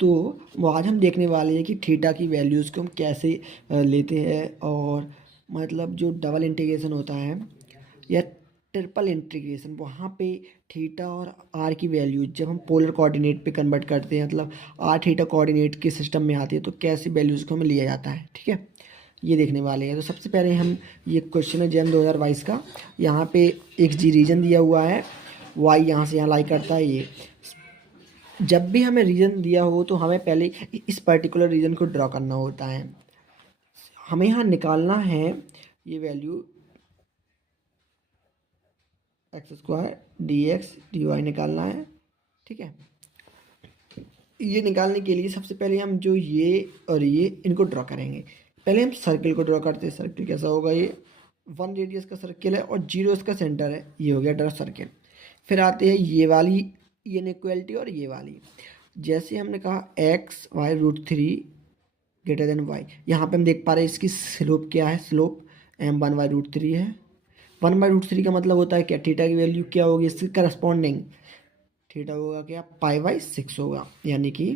तो वो आज हम देखने वाले हैं कि थीटा की वैल्यूज़ को हम कैसे लेते हैं, और मतलब जो डबल इंटीग्रेशन होता है या ट्रिपल इंटीग्रेशन, वहाँ पे थीटा और आर की वैल्यूज जब हम पोलर कोऑर्डिनेट पे कन्वर्ट करते हैं, मतलब आर थीटा कोऑर्डिनेट के सिस्टम में आती है, तो कैसी वैल्यूज़ को हमें लिया जाता है। ठीक है, ये देखने वाले हैं। तो सबसे पहले हम, ये क्वेश्चन है जैन 2022 का। यहाँ पे एक्स जी रीजन दिया हुआ है, वाई यहाँ से यहाँ लाई करता है। ये जब भी हमें रीजन दिया हो तो हमें पहले इस पर्टिकुलर रीजन को ड्रॉ करना होता है। हमें यहाँ निकालना है ये value x square d x d y निकालना है। ठीक है, ये निकालने के लिए सबसे पहले हम जो ये और ये इनको ड्रॉ करेंगे। पहले हम सर्किल को ड्रॉ करते हैं। सर्किल कैसा होगा, ये 1 रेडियस का सर्किल है और 0 इसका सेंटर है। ये हो गया ड्रॉ सर्किल। फिर आते हैं ये वाली इनइक्वालिटी और ये वाली। जैसे हमने कहा x y root three greater than y, यहाँ पे हम देख पा रहे हैं इसकी स्लोप क्या है। स्लोप एम 1/√3 है। 1/√3 का मतलब होता है क्या, थीटा की वैल्यू क्या होगी इसके करस्पॉन्डिंग। थीटा होगा क्या, पाई/6 होगा। यानी कि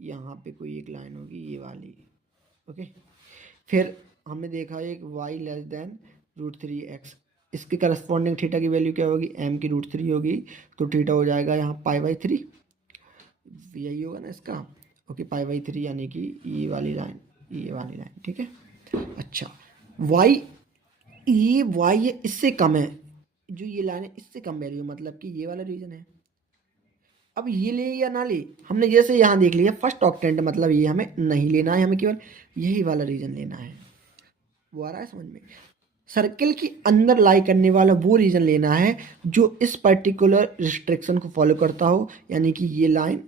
यहाँ पे कोई एक लाइन होगी ये वाली। ओके, फिर हमने देखा एक वाई लेस देन √3x, इसके करस्पॉन्डिंग थीटा की वैल्यू क्या होगी, m की √3 होगी। तो थीटा हो जाएगा यहाँ पाई/3, यही होगा ना इसका। ओके, पाई/3 यानी कि ये वाली लाइन, ये वाली लाइन। ठीक है, अच्छा वाई, ये वाई है इससे कम है, जो ये लाइन है इससे कम वैल्यू, मतलब कि ये वाला रीजन है। अब ये ले या ना ले, हमने जैसे यहाँ देख लिया फर्स्ट ऑक्टेंट, मतलब ये हमें नहीं लेना है, हमें केवल यही वाला रीजन लेना है। वो आ रहा है समझ में। सर्किल के अंदर लाई करने वाला वो रीजन लेना है जो इस पर्टिकुलर रिस्ट्रिक्शन को फॉलो करता हो। यानी कि ये लाइन,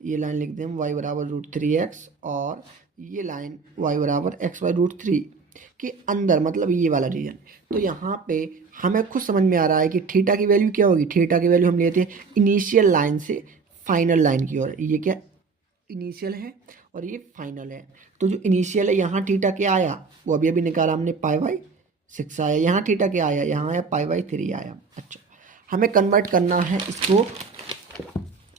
ये लाइन लिख दें हम y/√3x, और ये लाइन y/(x/√3) के अंदर, मतलब ये वाला रीजन। तो यहाँ पे हमें खुद समझ में आ रहा है कि थीटा की वैल्यू क्या होगी। थीटा की वैल्यू हम लेते हैं इनिशियल लाइन से फाइनल लाइन की ओर। ये क्या, इनिशियल है और ये फाइनल है। तो जो इनिशियल है यहाँ थीटा क्या आया, वो अभी अभी निकाला हमने, पाई/6 आया। यहाँ थीटा क्या आया, यहाँ आया पाई/3 आया। अच्छा, हमें कन्वर्ट करना है इसको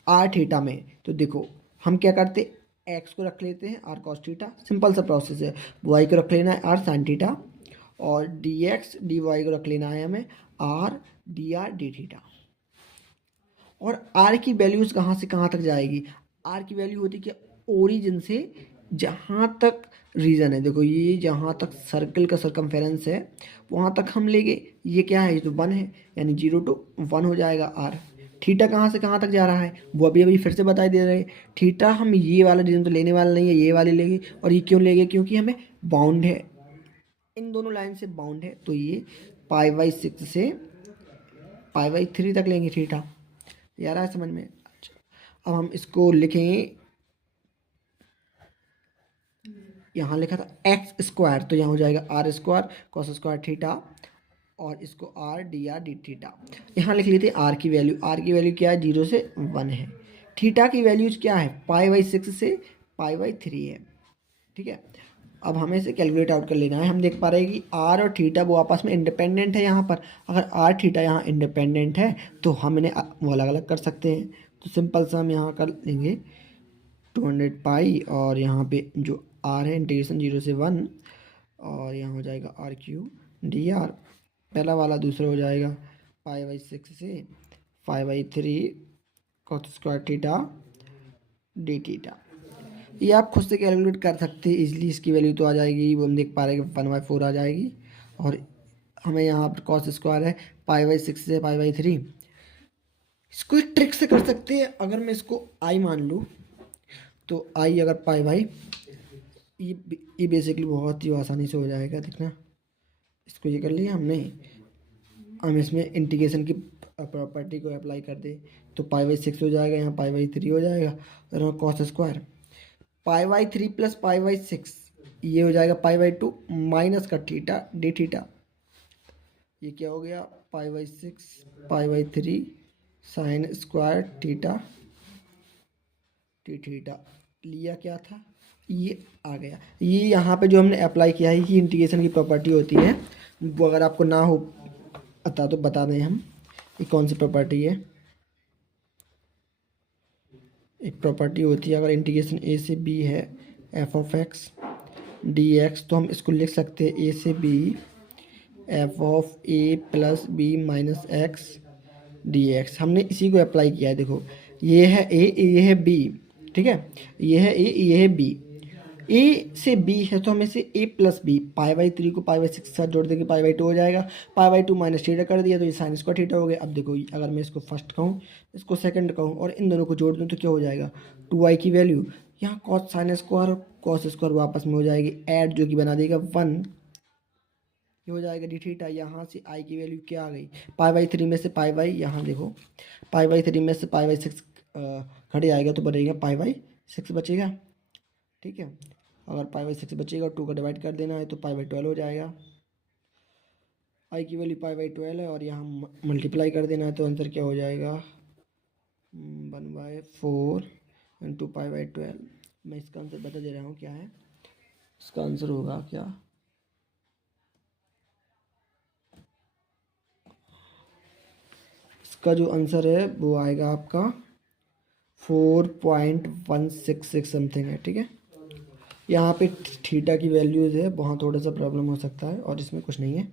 आर थीटा में। तो देखो हम क्या करते, एक्स को रख लेते हैं आर कॉस थीटा, सिंपल सा प्रोसेस है। वाई को रख लेना है आर साइन थीटा, और डी एक्स डी वाई को रख लेना है हमें are d r d theta. और आर की वैल्यूज कहाँ से कहाँ तक जाएगी, आर की वैल्यू होती है ओरिजिन से जहाँ तक रीजन है। देखो ये जहाँ तक सर्कल का सरकमफेरेंस है वहाँ तक हम लेंगे। ये क्या है, ये तो 1 है, यानी 0 to 1 हो जाएगा आर। थीटा कहाँ से कहाँ तक जा रहा है, वो अभी अभी फिर से बता दे रहे हैं। थीटा हम ये वाला रीजन तो लेने वाला नहीं है, ये वाले लेंगे। और ये क्यों लेंगे, क्योंकि हमें बाउंड है, इन दोनों लाइन से बाउंड है। तो ये पाई/6 से पाई/3 तक लेंगे थीटा। यार है समझ में। अच्छा, अब हम इसको लिखेंगे, यहाँ लिखा था एक्स स्क्वायर, तो यहाँ हो जाएगा r square cos square theta, और इसको r d r d theta. यहाँ लिख लेते आर की वैल्यू। आर की वैल्यू क्या है, 0 से 1 है। थीटा की वैल्यूज क्या है, पाई/6 से पाई/3 है। ठीक है, अब हमें इसे कैलकुलेट आउट कर लेना है। हम देख पा रहे हैं कि आर और थीटा वो आपस में इंडिपेंडेंट है। यहाँ पर अगर आर थीटा यहाँ इंडिपेंडेंट है तो हम इन्हें वो अलग अलग कर सकते हैं। तो सिंपल सा हम यहाँ कर लेंगे 200 पाई, और यहाँ पे जो आर है इंटीग्रेशन 0 से 1, और यहाँ हो जाएगा r³ dr। पहला वाला दूसरा हो जाएगा पाई/6 से पाई/3 cos square theta D theta. ये आप खुद से कैलकुलेट कर सकते हैं इजीली। इसकी वैल्यू तो आ जाएगी, वो हम देख पा रहे हैं कि 1/4 आ जाएगी। और हमें यहाँ पर कॉस स्क्वायर है पाई/6 से पाई/3। इसको एक ट्रिक से कर सकते हैं। अगर मैं इसको आई मान लूँ तो आई अगर पाई/, ये बेसिकली बहुत ही आसानी से हो जाएगा। देखना, इसको ये कर लिया हमने। हम इसमें इंटीग्रेशन की प्रॉपर्टी को अप्लाई कर दे तो पाई/6 हो जाएगा, यहाँ पाई/3 हो जाएगा, और यहाँ कॉस स्क्वायर पाई/3 प्लस पाई/6, ये हो जाएगा पाई/2 माइनस का थीटा डी थीटा। ये क्या हो गया, पाई/6 पाई/3 sine square theta D theta. लिया क्या था, ये आ गया। ये यहाँ पे जो हमने अप्लाई किया है, ये इंटीग्रेशन की प्रॉपर्टी होती है। वो अगर आपको ना हो पता तो बता दें हम, ये कौन सी प्रॉपर्टी है। एक प्रॉपर्टी होती है, अगर इंटीग्रेशन ए से बी है f of x d x, तो हम इसको लिख सकते हैं ए से b f of a plus b minus x d x. हमने इसी को अप्लाई किया है। देखो ये है ए, ये है बी, ठीक है, ये है ए, ये है बी। ए से बी है तो हमें से ए प्लस बी, पाई/3 को पाई/6 के साथ जोड़ देंगे, पाई/2 हो जाएगा। पाई/2 माइनस थीटा कर दिया तो ये साइन स्क्वायर थीटा हो गया। अब देखो अगर मैं इसको फर्स्ट कहूँ, इसको सेकंड कहूँ और इन दोनों को जोड़ दूँ तो क्या हो जाएगा, 2i की वैल्यू यहाँ cos sine square cos square वापस में हो जाएगी ऐड, जो कि बना देगा 1, ये हो जाएगा डी थीटा। यहाँ से आई की वैल्यू क्या आ गई, पाई/3 में से पाई/, यहाँ देखो पाई/3 में से पाई/6 घट आएगा तो बनेगा पाई/6 बचेगा, ठीक है। अगर पाई/6 बचेगा, 2 का डिवाइड कर देना है तो पाई/12 हो जाएगा। आई की वैल्यू पाई/12 है और यहाँ मल्टीप्लाई कर देना है तो आंसर क्या हो जाएगा, 1/4 इंटू पाई/12। मैं इसका आंसर बता दे रहा हूँ क्या है, इसका आंसर होगा क्या, इसका जो आंसर है वो आएगा आपका 4.166 समथिंग है, ठीक है। यहाँ पे थीटा की वैल्यूज़ है, वहाँ थोड़ा सा प्रॉब्लम हो सकता है और इसमें कुछ नहीं है।